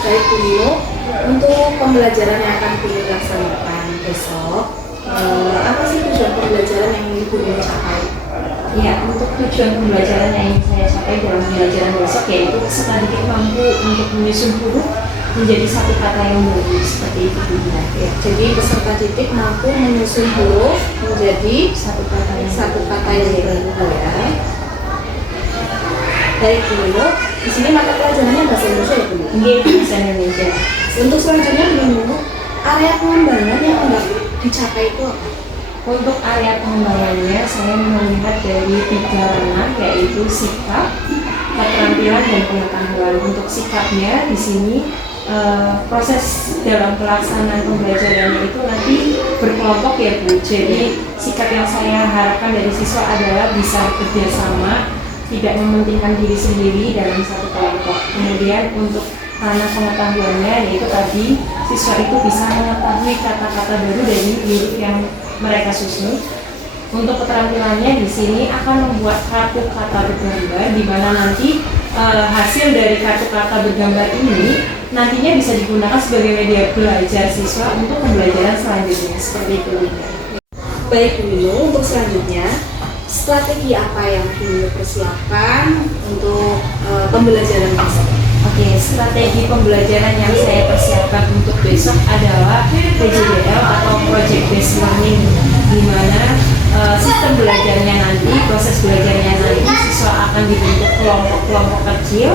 Baik Bu Nino, untuk pembelajaran yang akan Bu Nino laksanakan besok, apa sih tujuan pembelajaran yang ingin Bu Nino capai? Ya, untuk tujuan pembelajaran yang ingin saya capai dalam pembelajaran besok yaitu sedikit mampu untuk menyusun huruf menjadi satu kata yang baru seperti itu Bu. Ya, jadi peserta didik mampu menyusun huruf menjadi Satu kata yang baru ya. Baik Bu Nino, di sini mata pelajarannya bahasa Indonesia ya Bu Nino? Ini bahasa Indonesia. Untuk selanjutnya Bu Nino, area pengembangan yang hendak dicapai itu apa? Untuk area pengembangannya saya melihat dari 3 ranah yaitu sikap, keterampilan dan pengetahuan. Untuk sikapnya di sini proses dalam pelaksanaan pembelajarannya itu nanti berkelompok ya Bu. Jadi sikap yang saya harapkan dari siswa adalah bisa bekerja sama, tidak mementingkan diri sendiri dalam satu kelompok. Kemudian untuk ranah pengetahuannya yaitu tadi siswa itu bisa mengetahui kata-kata baru dari huruf yang mereka susun. Untuk keterampilannya di sini akan membuat kartu kata bergambar, di mana nanti hasil dari kartu kata bergambar ini nantinya bisa digunakan sebagai media belajar siswa untuk pembelajaran selanjutnya seperti itu. Baik Bu Nino, untuk selanjutnya strategi apa yang Bu Nino persiapkan untuk pembelajaran besok? Oke, strategi pembelajaran yang saya persiapkan untuk besok adalah PJBL atau Project Based Learning, di mana sistem belajarnya nanti, proses belajarnya nanti siswa akan dibentuk kelompok-kelompok kecil,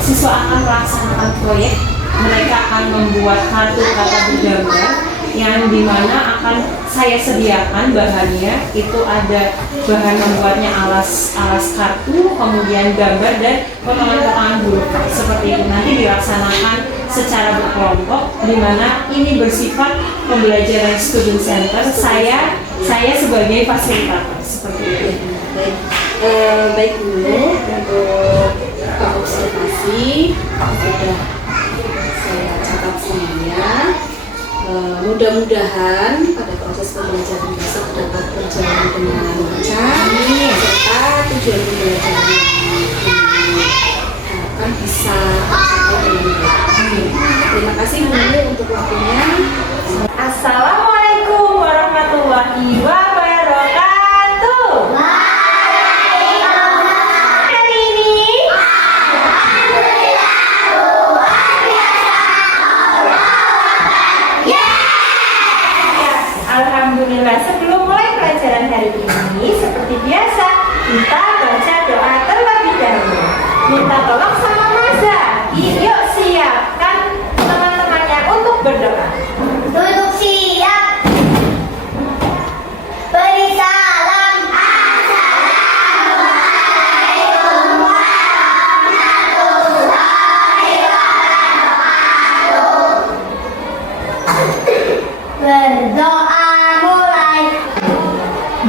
siswa akan melaksanakan proyek, mereka akan membuat kartu kata bergambar yang dimana akan saya sediakan bahannya, itu ada bahan membuatnya alas kartu, kemudian gambar dan potongan-potongan huruf seperti itu. Nanti dilaksanakan secara berkelompok, di mana ini bersifat pembelajaran student center. Saya sebagai fasilitator seperti itu. Baik Bu Nino, untuk observasi sudah saya catat semuanya. Mudah-mudahan pada proses pembelajaran besok dapat berjalan dengan lancar serta tujuan pembelajaran yang akan bisa tercapai dengan baik. Terima kasih Bu Nino untuk waktunya. Assalamualaikum warahmatullahi wabarakatuh. Hari ini Alhamdulillah, sebelum mulai pelajaran hari ini, seperti biasa, kita baca doa terlebih dahulu. Minta tolong sama Maza. Yuk siapkan teman-temannya untuk berdoa. Duduk siap. Beri salam. Assalamualaikum warahmatullahi wabarakatuh. Berdoa mulai.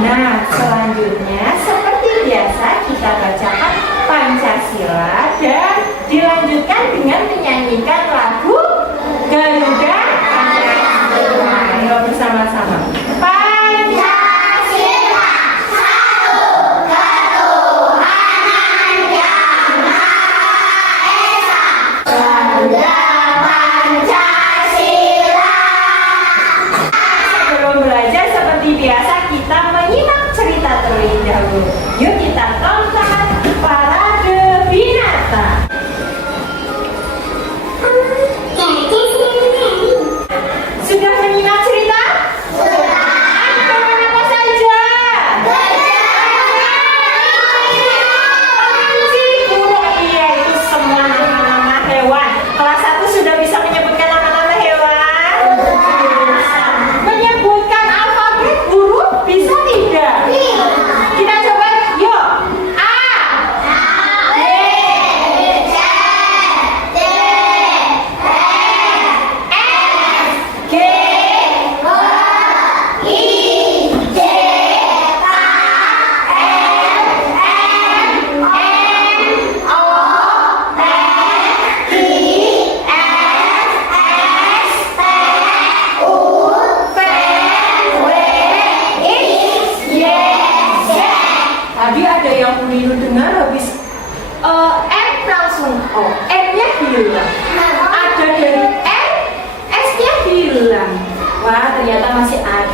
Nah, selanjutnya seperti biasa kita bacakan Pancasila dan dilanjutkan dengan menyanyikan lagu Garuda Pancasila. Ayo bersama-sama. Pancasila, satu ketuhanan yang Maha Esa. Garuda Pancasila. Sebelum belajar seperti biasa kita menyimak cerita terlebih dahulu. Yuk kita tonton Parade Binatang.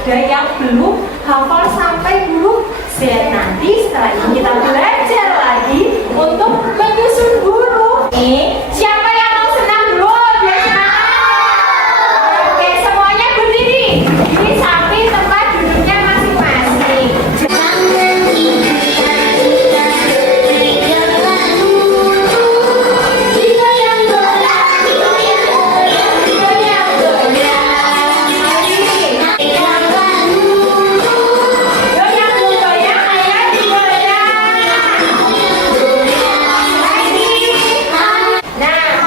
ada yang belum hafal sampai huruf Z. Nanti setelah ini kita belajar lagi untuk menyusun huruf. Siapa yang mau senam dulu? Biasa. Oke, semuanya berdiri di samping tempat duduknya masing-masing. Nah,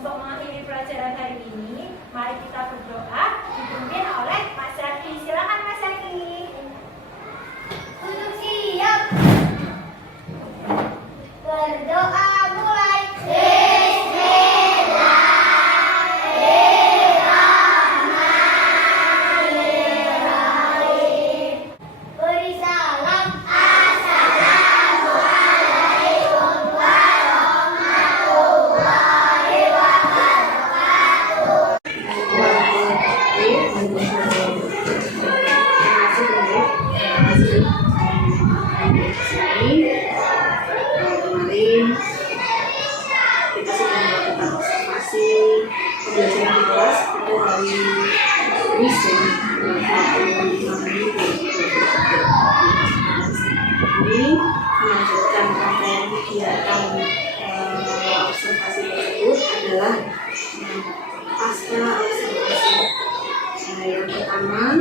Untuk mengakhiri pelajaran hari ini, mari kita berdoa dipimpin oleh Mas Zaki. Silakan Mas Zaki. Untuk siap. Berdoa mulai. Bismillahirrahmanirrahim. Beri salam. Assalamualaikum warahmatullahi wabarakatuh. Kemarin kita sudah melakukan observasi pembelajaran di kelas pada hari Kamis ini melanjutkan rangkaian kegiatan observasi tersebut adalah pasca observasi. Yang pertama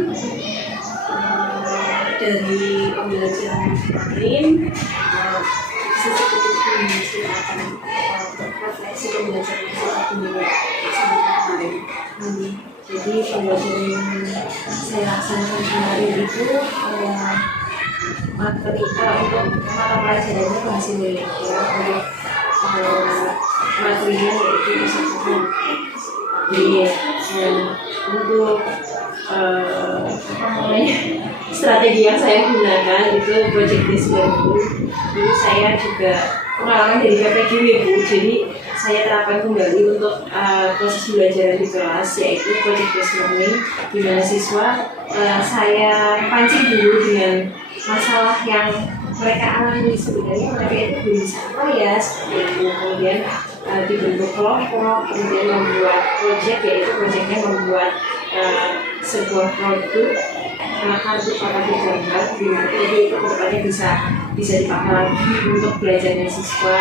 dari pembelajaran kemarin bisa seperti menceritakan refleksi pembelajaran yang kita kemarin. Jadi pembelajaran yang saya laksanakan kemarin itu materi untuk mata pelajarannya bahasa Indonesia, untuk materinya yaitu bahasa Korea. Untuk strategi yang saya gunakan itu project based learning. Jadi saya juga pengalaman dari PPDW Bu, jadi saya terapkan kembali untuk proses belajar di kelas, yaitu project based learning, di mana siswa saya pancing dulu dengan masalah yang mereka alami. Sebenarnya mereka itu belum bisa apa ya, seperti itu. Kemudian dibentuk kelompok, kemudian membuat project, yaitu projectnya membuat sebuah produk kartu kartu gambar, di mana itu kedepannya bisa dipakai lagi untuk belajarnya siswa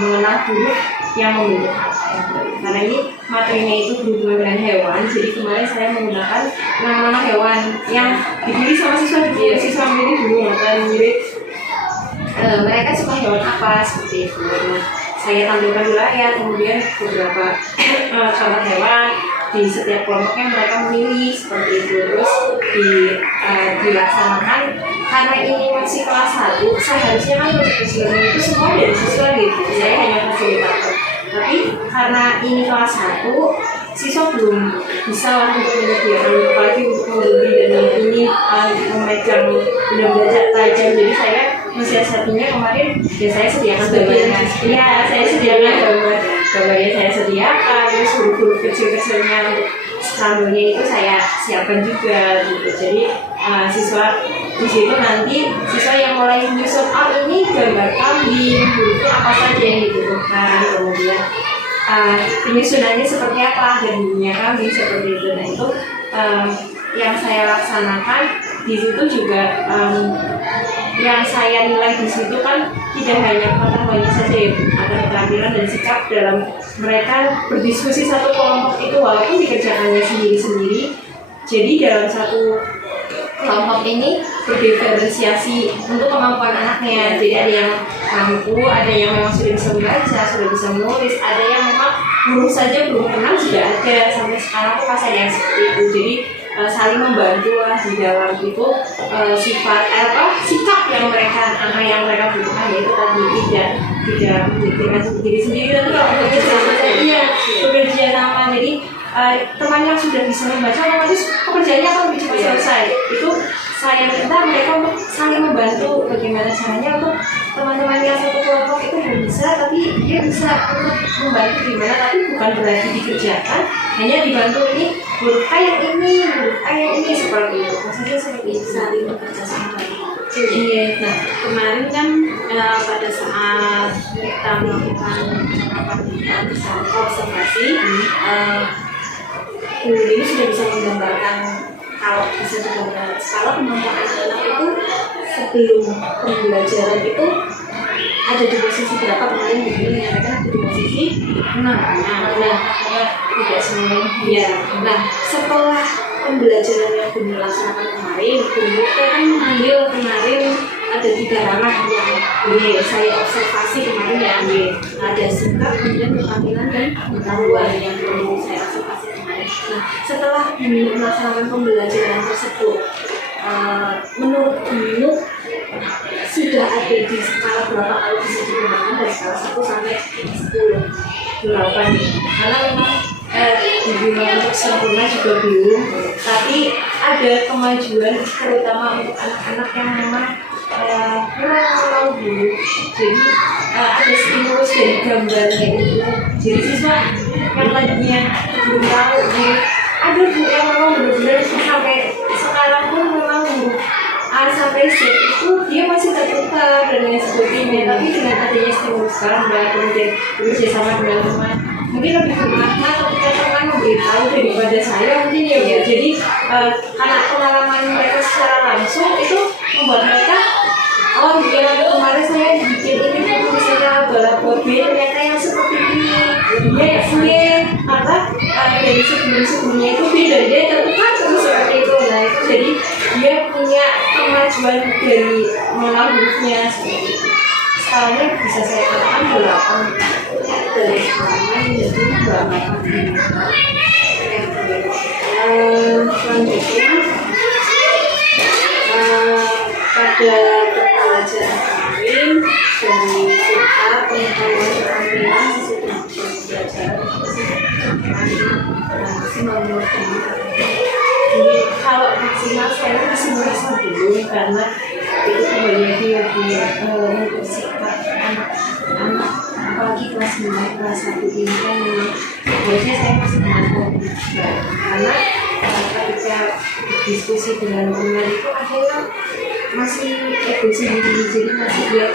mengenal huruf yang membentuk kata. Karena ini materinya itu berhubungan dengan hewan, jadi kemarin saya menggunakan nama-nama hewan yang dipilih sama siswa dulu. Siswa memilih dulu dan mirip mereka suka hewan apa, seperti itu. Nah, saya tampilkan di layar, kemudian beberapa contoh hewan di setiap kelompoknya mereka memilih seperti itu. Terus dilaksanakan. Karena ini masih kelas 1, seharusnya kan proses learning itu semua dari siswa gitu, saya hanya fasilitator. Tapi karena ini kelas 1, siswa belum bisa lah untuk menyediakan, apalagi untuk membeli dan yang ini memegang benda-benda tajam. Jadi saya mensiasatinya kemarin ya saya sediakan gambarnya. Iya, saya sediakan gambarnya saya sediakan, terus huruf-huruf kecil-kecilnya untuk scramble-nya itu saya siapkan juga gitu. Jadi siswa di situ nanti siswa yang mulai menyusun, oh ini gambar kambing, hurufnya apa saja yang dibutuhkan, kemudian penyusunannya seperti apa, dan bunyinya kambing seperti itu. Nah itu yang saya laksanakan di situ juga. Yang saya nilai di situ kan tidak hanya pengetahuannya saja ya, ada keterampilan dan sikap dalam mereka berdiskusi satu kelompok itu, walaupun dikerjakannya sendiri-sendiri. Jadi dalam satu kelompok ini berdiferensiasi untuk kemampuan anaknya. Jadi ada yang mampu, ada yang memang sudah bisa membaca, sudah bisa menulis, ada yang memang huruf saja belum kenal juga ada. Sampai sekarang tuh masih ada yang seperti itu. Jadi saling membantu lah di dalam itu sikap yang mereka butuhkan, yaitu tadi tidak memikirkan diri sendiri, tapi kalau bekerja sama. Jadi teman yang sudah bisa membaca otomatis pekerjaannya akan lebih cepat selesai. Itu saya minta mereka untuk saling membantu, bagaimana caranya untuk teman-teman yang satu kelompok itu belum bisa, tapi dia bisa untuk membantu gimana, tapi bukan berarti dikerjakan, hanya dibantu ini huruf A yang ini, huruf A yang ini, seperti itu. Maksudnya seperti itu, saling bekerja sama. Iya, nah kemarin kan pada saat kita melakukan observasi, guru ini sudah bisa menggambarkan, kalau bisa digambarkan skala kemampuan anak-anak itu sebelum pembelajaran itu ada di posisi berapa. Kemarin guru menyampaikan ada di posisi 6. Nah, tidak semuanya. Ya, nah setelah pembelajaran yang guru laksanakan kemarin, guru kan mengambil kemarin ada 3 ranah yang saya observasi kemarin ya, ada sikap, kemudian keterampilan dan pengetahuan yang perlu saya observasi kemarin. Nah, setelah melaksanakan pembelajaran tersebut, menurut Binu sudah ada di skala berapa kalau bisa digunakan dari skala 1 sampai 10? 8, karena memang dibilang untuk sempurna juga belum, tapi ada kemajuan terutama untuk anak-anak yang memang kurang tahu dulu. Jadi ada stimulus dari gambarnya itu, jadi siswa yang tadinya belum tahu ada bu yang memang benar-benar sampai sekarang pun memang huruf A sampai Z itu dia masih tertukar dan lain sebagainya, tapi dengan adanya stimulus sekarang dan kemudian bekerja sama dengan teman mungkin lebih bermakna ketika teman memberitahu daripada saya mungkin ya. Jadi karena pengalaman mereka secara langsung itu membuat mereka, oh iya kemarin saya bikin ini misalnya balapor B ternyata yang seperti ini ya karena dari sebelumnya itu beda, dia tertukar terus seperti itu. Nah itu jadi dia punya kemajuan dari mengenal hurufnya seperti itu. Skalanya bisa saya katakan 8 dari halaman menjadi 8. Selanjutnya pada pembelajaran kemarin dari sikap, pengetahuan, keterampilan sesuai dengan pembelajaran maksimal menurut kamu. Jadi kalau maksimal saya masih merasa belum, karena itu kembali lagi untuk sikap anak-anak apalagi kelas 9, kelas 1 ini kan memang harusnya saya masih mampu, karena ketika diskusi dengan teman itu akhirnya masih ego sendiri, jadi masih lihat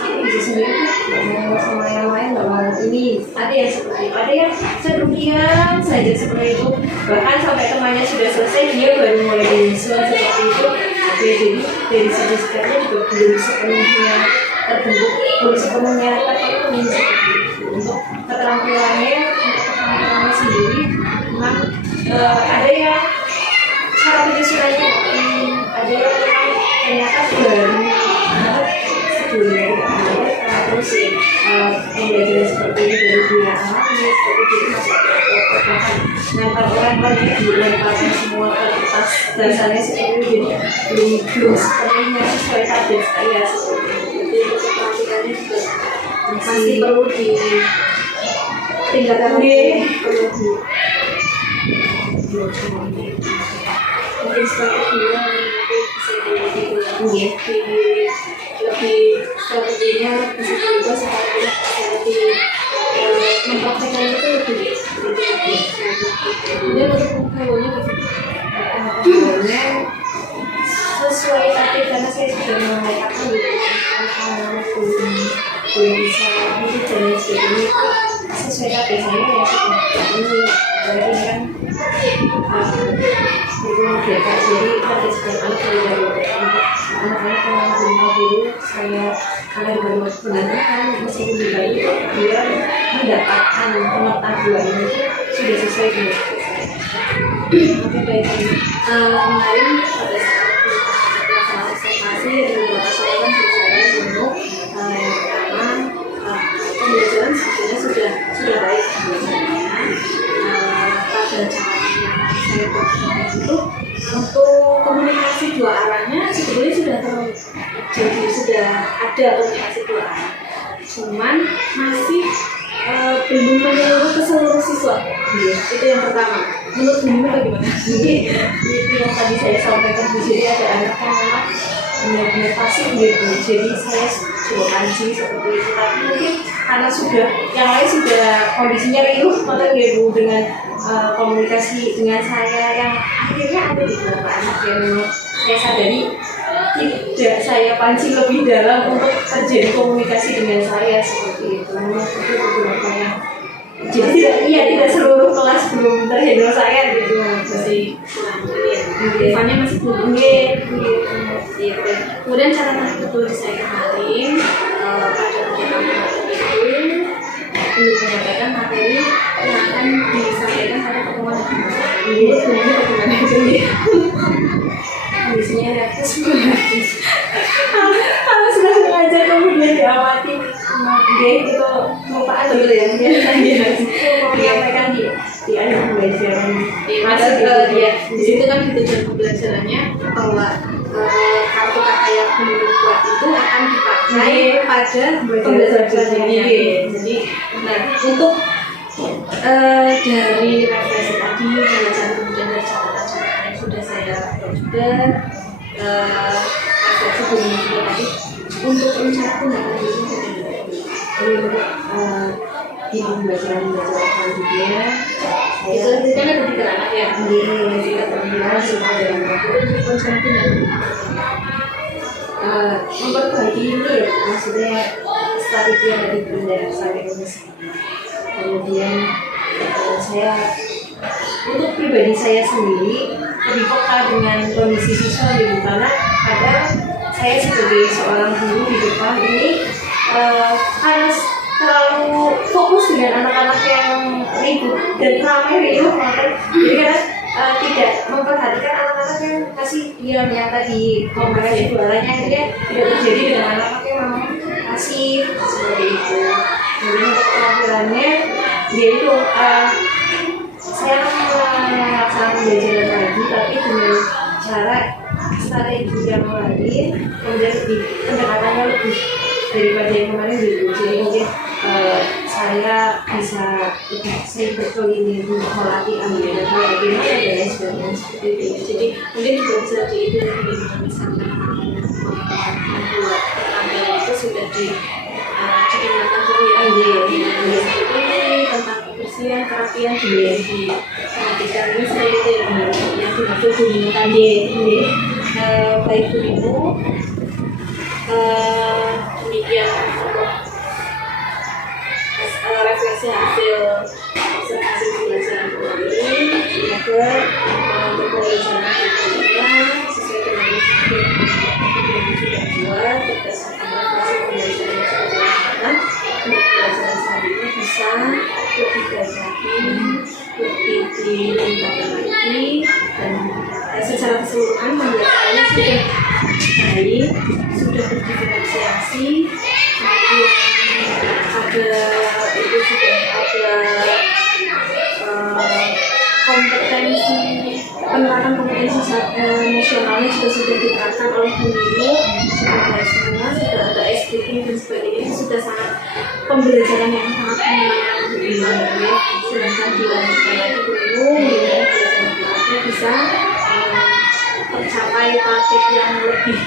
aku bisa sendiri ngomong sama yang lain nggak mau ini. Ada yang seperti itu, ada yang cenderung diam saja seperti itu, bahkan sampai temannya sudah selesai dia baru mulai menyusul seperti itu. Jadi dari segi sikapnya juga belum sepenuhnya terbentuk, belum sepenuhnya terpenuhi seperti itu. Untuk keterampilannya sendiri memang ada yang cara penyusunannya, ada yang ternyata baru sebelumnya terus pembelajaran seperti ini dari dunia alami seperti itu masih nempel orang lagi dilemparkan semua kertas dasarnya seperti itu, jadi belum sepenuhnya sesuai target saya seperti itu. Jadi keterampilannya juga masih perlu ditingkatkan mungkin seperti itu bisa lebih strateginya bisa berubah sekarang lebih mempraktekkan itu lebih kemudian untuk pengetahuannya sesuai target, karena saya sudah mengatakan belum bisa hidup dan sebagainya itu sesuai target saya ya ini berarti kan itu biasa. Jadi target setiap anak dari anak-anak yang belum tahu dulu saya akan benar-benar meskipun juga itu dia mendapatkan pengetahuan itu sudah sesuai dengan saya. Oke baik, kemarin pada saat pelaksanaan observasi ada beberapa soalan yang saya untuk yang pertama pembelajaran sebetulnya sudah baik pada catatan yang saya buat itu untuk komunikasi dua arahnya sebetulnya sudah jadi sudah ada komunikasi dua arah, cuman masih belum menyeluruh ke seluruh siswa. Itu yang pertama. Menurut Binu bagaimana? Jadi itu yang tadi saya sampaikan, jadi ada anak yang memang benar-benar pasif gitu, jadi saya coba pancing seperti itu, tapi mungkin karena sudah yang lain sudah kondisinya riuh malah gitu dengan komunikasi dengan saya yang akhirnya ada beberapa anak yang memang saya sadari tidak saya pancing lebih dalam untuk terjadi komunikasi dengan saya seperti itu. Memang itu beberapa yang jadi tidak seluruh kelas belum terhandle saya gitu, masih Depannya masih belum. Kemudian catatan betul saya kemarin pada kegiatan itu belum menyampaikan materi yang akan disampaikan pada pertemuan ini. Sebenarnya bagaimana jadi kondisinya reaktif. kalau sudah sengaja kemudian Oke, itu kelupaan betul ya. Iya. mau menyampaikan di akhir pembelajaran. Masuk ke dia. Di situ kan di tujuan pembelajarannya bahwa kartu prakarya Gunung Kuat itu akan dipakai pada pembelajaran selanjutnya. Jadi, nah untuk dari refleksi tadi, pembelajaran kemudian dari catatan-catatan yang sudah saya buat juga, refleksi sebelumnya juga tadi, untuk rencana tindakan itu Jadi untuk di pembelajaran selanjutnya itu kan ada 3 ranah ya. kita terbiasa sudah dalam Itu rencana tindakan memperbaiki ini ya, maksudnya strategi yang dari Bunda sampai ke kemudian saya untuk pribadi saya sendiri lebih peka dengan kondisi siswa di mana kadang saya sebagai seorang guru di depan ini harus terlalu fokus dengan anak-anak yang ribut dan ramai riuh, jadi kadang tidak memperhatikan anak-anak yang kasih diam yang tadi komunikasi suaranya dia tidak terjadi dengan anak-anak yang memang kasih seperti itu. Kemudian untuk keterampilannya yaitu saya melaksanakan pembelajaran lagi tapi dengan cara strategi yang lain, kemudian pendekatannya lebih daripada yang kemarin gitu. Jadi mungkin saya bisa saya berkeliling melatih anggota saya bagaimana dan lain sebagainya seperti itu. jadi mungkin juga bisa diidentifikasi misalnya membuat keterampilan itu sudah diingatkan dulu ya ini tentang kebersihan kerapian juga diperhatikan ini seperti itu yang dimaksud dulu tadi baik dulu demikian untuk refleksi hasil pembelajaran ini. Semoga untuk pembelajaran berikutnya sesuai dengan yang sudah buat berdasarkan refleksi pembelajaran yang sudah dilakukan untuk pembelajaran selanjutnya bisa lebih baik lagi, lebih ditingkatkan lagi, dan secara keseluruhan pembelajarannya sudah baik, sudah terdiferensiasi, kemudian ada itu sudah ada kompetensi penerapan kompetensi nasionalnya juga sudah diterapkan oleh pemilu, sudah ada semua, sudah ada SPP dan sebagainya. Itu sudah sangat pembelajaran yang sangat menyenangkan ya. Sedangkan dilanjutkan lagi pemilu, pembelajaran berikutnya bisa tercapai target yang lebih